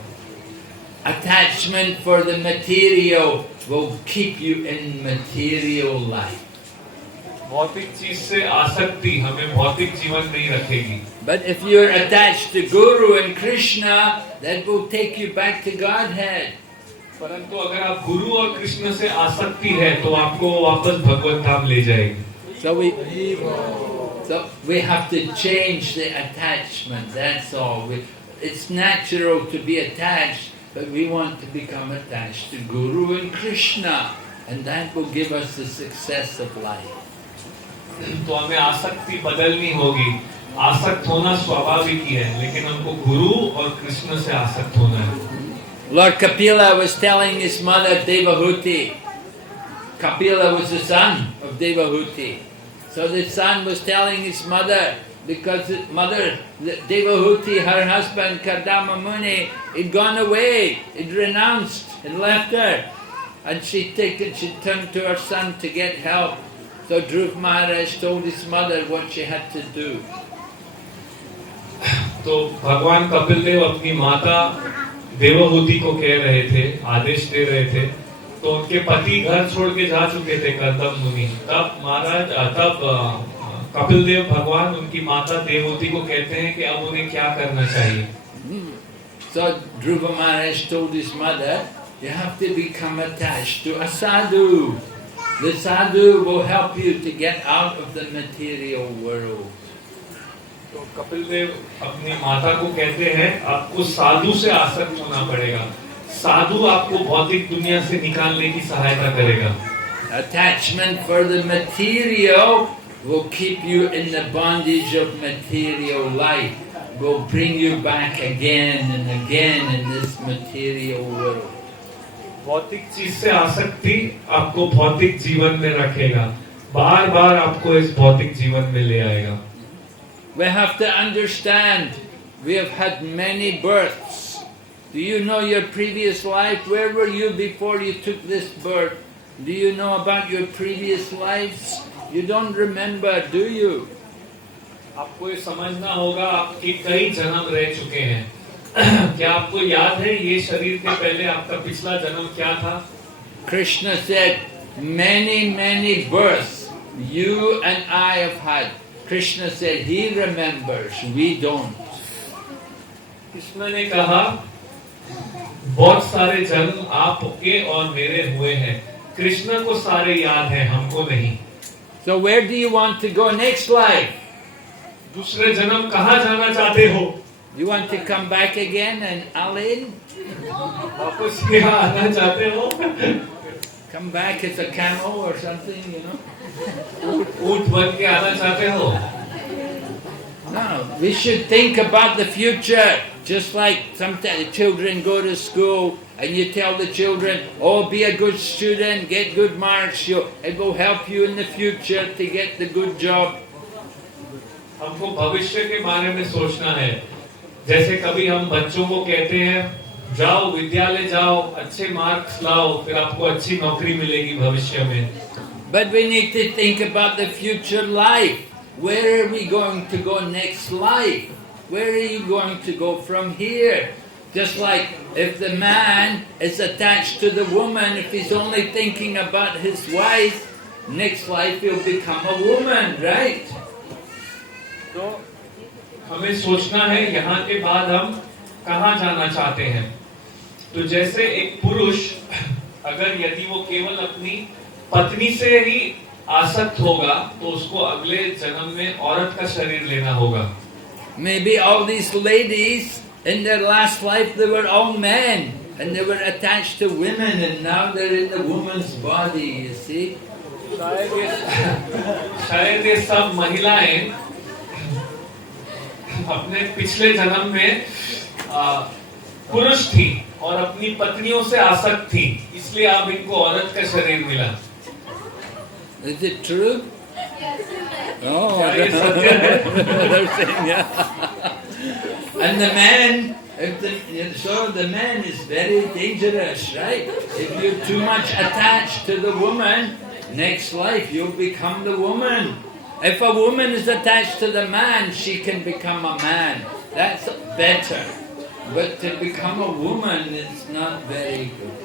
Attachment for the material will keep you in material life. भौतिक चीज से आसक्ति हमें भौतिक जीवन में ही रखेगी. But if you are attached to Guru and Krishna, that will take you back to Godhead. परंतु अगर आप गुरु और कृष्ण से आसक्ति है तो आपको वापस भगवत धाम ले जाएगी. So we have to change the attachment. That's all. It's natural to be attached, but we want to become attached to Guru and Krishna, and that will give us the success of life. तो हमें आसक्ति बदलनी होगी. आसक्त होना स्वाभाविक ही है लेकिन हमको गुरु और कृष्ण से आसक्त होना है. Lord Kapila was telling his mother Devahuti. Kapila was the son of Devahuti. So the son was telling his mother, because his mother, Devahuti, her husband Kardama Muni, had gone away, had renounced and left her. And she turned to her son to get help. So Dhruv Maharaj told his mother what she had to do. तो भगवान कपिल देव अपनी माता देवहूति को कह रहे थे, आदेश दे रहे थे. तो उनके पति घर छोड़ के जा चुके थे कर्दम मुनि. तब कपिल देव भगवान उनकी माता देवहूति को कहते हैं कि अब उन्हें क्या करना चाहिए. So Dhruva Maharaj told his mother, you have to become attached to a sadhu. The sadhu will help you to get out of the material world. तो कपिल देव अपनी माता को कहते हैं आपको साधु से आसक्त होना पड़ेगा. साधु आपको भौतिक दुनिया से निकालने की सहायता करेगा. Attachment for the material will keep you in the bondage of material life, will bring you back again and again in this material world. भौतिक चीज से आसक्ति आपको भौतिक जीवन में रखेगा. बार बार आपको इस भौतिक जीवन में ले आएगा. We have to understand, we have had many births. Do you know your previous life? Where were you before you took this birth? Do you know about your previous lives? You don't remember, do you? आपको ये समझना होगा आपके कई जन्म रह चुके हैं. क्या आपको याद है ये शरीर के पहले आपका पिछला जन्म क्या था? Krishna said, many births you and I have had. Krishna said, he remembers, we don't. Krishna ने कहा बहुत सारे जन्म आपके और मेरे हुए हैं. कृष्ण को सारे याद हैं, हमको नहीं. So where do you want to go next life? दूसरे जन्म कहाँ जाना चाहते हो? You want to come back again and Alin? वापस यहाँ आना चाहते हो? Come back as a camel or something, you know? ऊंट बन के आना चाहते हो? No, we should think about the future. Just like sometimes the children go to school and you tell the children, oh, be a good student, get good marks, it will help you in the future to get the good job. हमको भविष्य के बारे में सोचना है। जैसे कभी हम बच्चों को कहते हैं जाओ विद्यालय जाओ, अच्छे मार्क्स लाओ, फिर आपको अच्छी नौकरी मिलेगी भविष्य में। But we need to think about the future life. Where are we going to go next life? Where are you going to go from here? Just like if the man is attached to the woman, if he's only thinking about his wife, next life he'll become a woman, right? तो हमें सोचना है यहाँ के बाद हम कहाँ जाना चाहते हैं। तो जैसे एक पुरुष अगर यदि वो केवल अपनी पत्नी से ही आसक्त होगा तो उसको अगले जन्म में औरत का शरीर लेना होगा। Maybe all these ladies in their last life they were all men and they were attached to women and now they're in the woman's body, you see? शायद ये सब महिलाएं अपने पिछले जन्म में पुरुष थी और अपनी पत्नियों से आसक्त थी, इसलिए अब इनको औरत का शरीर मिला। Is it true? Oh, क्या ये सत्य है? they're saying, yeah. And the man, so the man is very dangerous, right? If you're too much attached to the woman, next life you'll become the woman. If a woman is attached to the man, she can become a man. That's better. But to become a woman is not very good.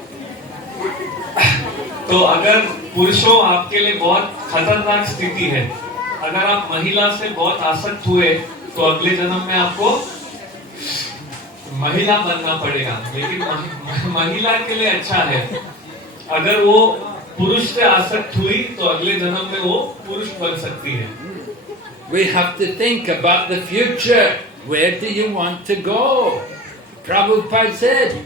तो अगर पुरुषों आपके लिए बहुत खतरनाक स्थिति है, अगर आप महिला से बहुत आसक्त हुए तो अगले जन्म में आपको महिला बनना पड़ेगा। लेकिन महिला के लिए अच्छा है, अगर वो पुरुष से आसक्त हुई तो अगले जन्म में वो पुरुष बन सकती है। We have to think about the future. Where do you want to go? Prabhupada said,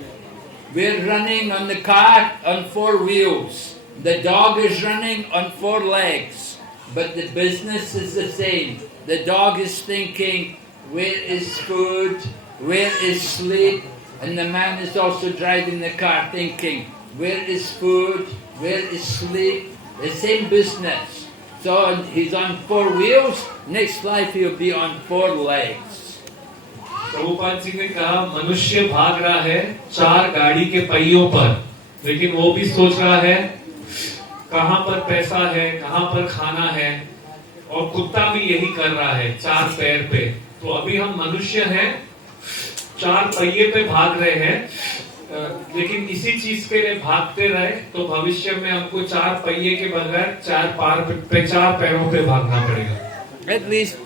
we're running on the car on 4 wheels. The dog is running on 4 legs. But the business is the same. The dog is thinking, where is food? Where is sleep? And the man is also driving the car thinking, where is food? Where is sleep? The same business. So he's on 4 wheels. Next life he'll be on 4 legs. Prabhupada ji ने कहा मनुष्य भाग रहा है 4 गाड़ी के पहियों पर, लेकिन वो भी सोच रहा है कहाँ पर पैसा है, कहाँ पर खाना है, और कुत्ता भी यही कर रहा है 4 पैर पे। तो अभी हम मनुष्य हैं, 4 पहिए पे भाग रहे हैं, लेकिन इसी चीज के लिए भागते रहे तो भविष्य में हमको 4 पहिए के बगैर 4 पैरों पे भागना पड़ेगा। At least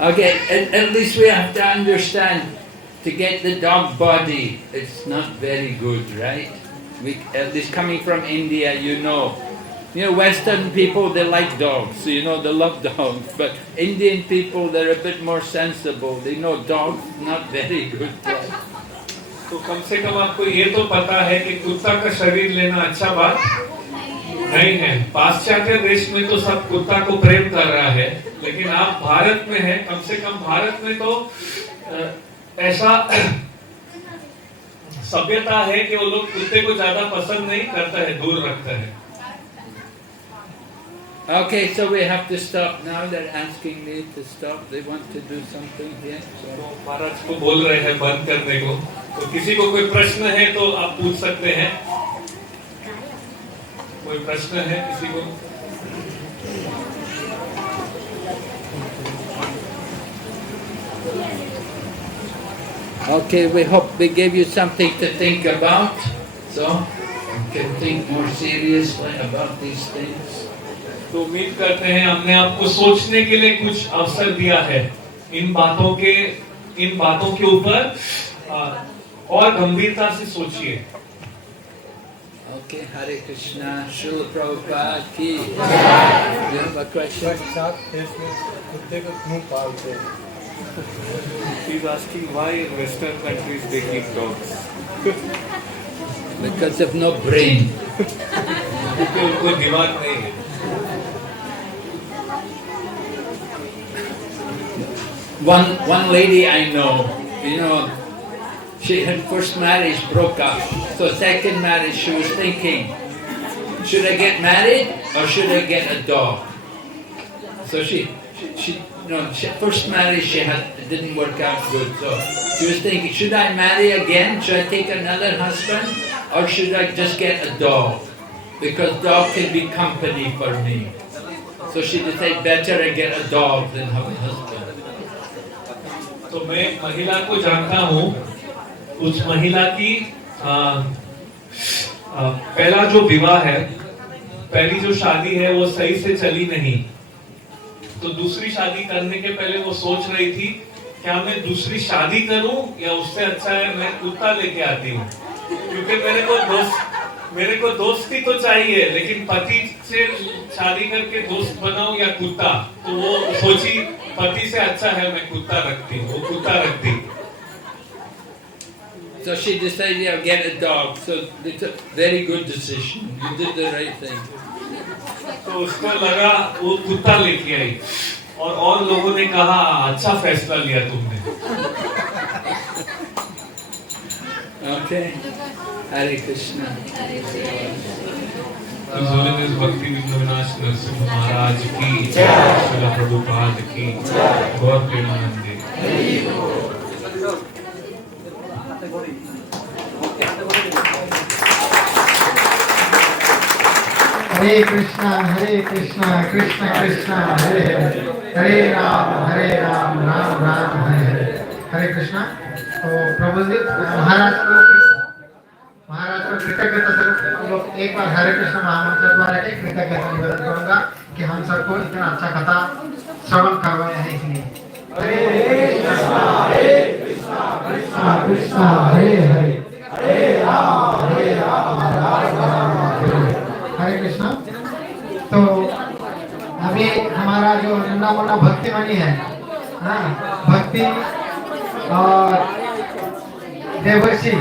okay, at least we have to understand, to get the dog body, it's not very good, right? At least coming from India, you know, Western people, they like dogs, so they love dogs. But Indian people, they're a bit more sensible. They know dogs not very good. तो कम से कम आपको ये तो पता है कि कुत्ता का शरीर लेना अच्छा बात नहीं है। पाश्चात्य देश में तो सब कुत्ता को प्रेम कर रहा है, लेकिन आप भारत में हैं, कम से कम भारत में तो ऐसा सभ्यता है कि वो लोग कुत्ते को ज्यादा पसंद नहीं करता है, दूर रखता है। Okay, so we have to stop now. They're asking me to stop. They want to do something here. तो महाराज को बोल रहे हैं बंद करने को। तो किसी को कोई प्रश्न है तो आप पूछ सकते हैं। कोई प्रश्न है किसी को? Okay, we hope we gave you something to think about, so you can think more seriously about these things. तो उम्मीद करते हैं हमने आपको सोचने के लिए कुछ अवसर दिया है। इन बातों के ऊपर और गंभीरता से सोचिए। Okay, Hare Krishna, Srila Prabhupada ki. You have a question? He's asking why in Western countries they keep dogs. Because of no brain. क्योंकि उनको दिमाग नहीं है। One lady I know, she her first marriage broke up. So second marriage she was thinking, should I get married or should I get a dog? So she first marriage it didn't work out good. So she was thinking, should I marry again? Should I take another husband or should I just get a dog? Because dog can be company for me. So she decided better I get a dog than have a husband. तो मैं महिला को जानता हूँ, उस महिला की पहला जो विवाह है, पहली जो शादी है वो सही से चली नहीं, तो दूसरी शादी करने के पहले वो सोच रही थी क्या मैं दूसरी शादी करूं या उससे अच्छा है मैं कुत्ता लेके आती हूँ, क्योंकि मेरे को दोस्ती तो चाहिए लेकिन पति से शादी करके दोस्त बनाऊं या कुत्ता, तो वो सोची पति से अच्छा है मैं कुत्ता रखती हूँ, वो कुत्ता रखती। So she decided to get a dog. So it's a very good decision. You did the right thing. तो उसको लगा वो कुत्ता लेके आई और लोगों ने कहा अच्छा फैसला लिया तुमने। Okay. Hare Krishna. भक्ति विघ्नविनाश नरसिंह महाराज की जय, श्रील प्रभुपाद की जय, गौर प्रेमानंदे। हरे कृष्णा कृष्ण कृष्ण हरे हरे राम राम राम हरे हरे। हरे कृष्णा। तो प्रभु जी महाराज को कृतज्ञता स्वरूप हम लोग एक बार हरे कृष्ण महामंत्र द्वारा एक कृतज्ञता निवेदन करूंगा कि हम सबको इतना अच्छा कथा श्रवण करवाया है, इसलिए हरे कृष्णा कृष्णा हरे हरे हरे राम राम राम हरे कृष्णा। तो अभी हमारा जो नन्ना मुन्ना भक्ति मणि है, भक्ति और देवर्षि,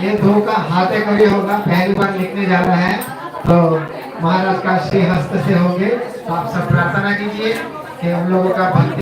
ये दो का हाथे कड़ी होगा, पहली बार लिखने जा रहा है, तो महाराज का श्री हस्त से होंगे। तो आप सब प्रार्थना कीजिए कि हम लोगों का भक्ति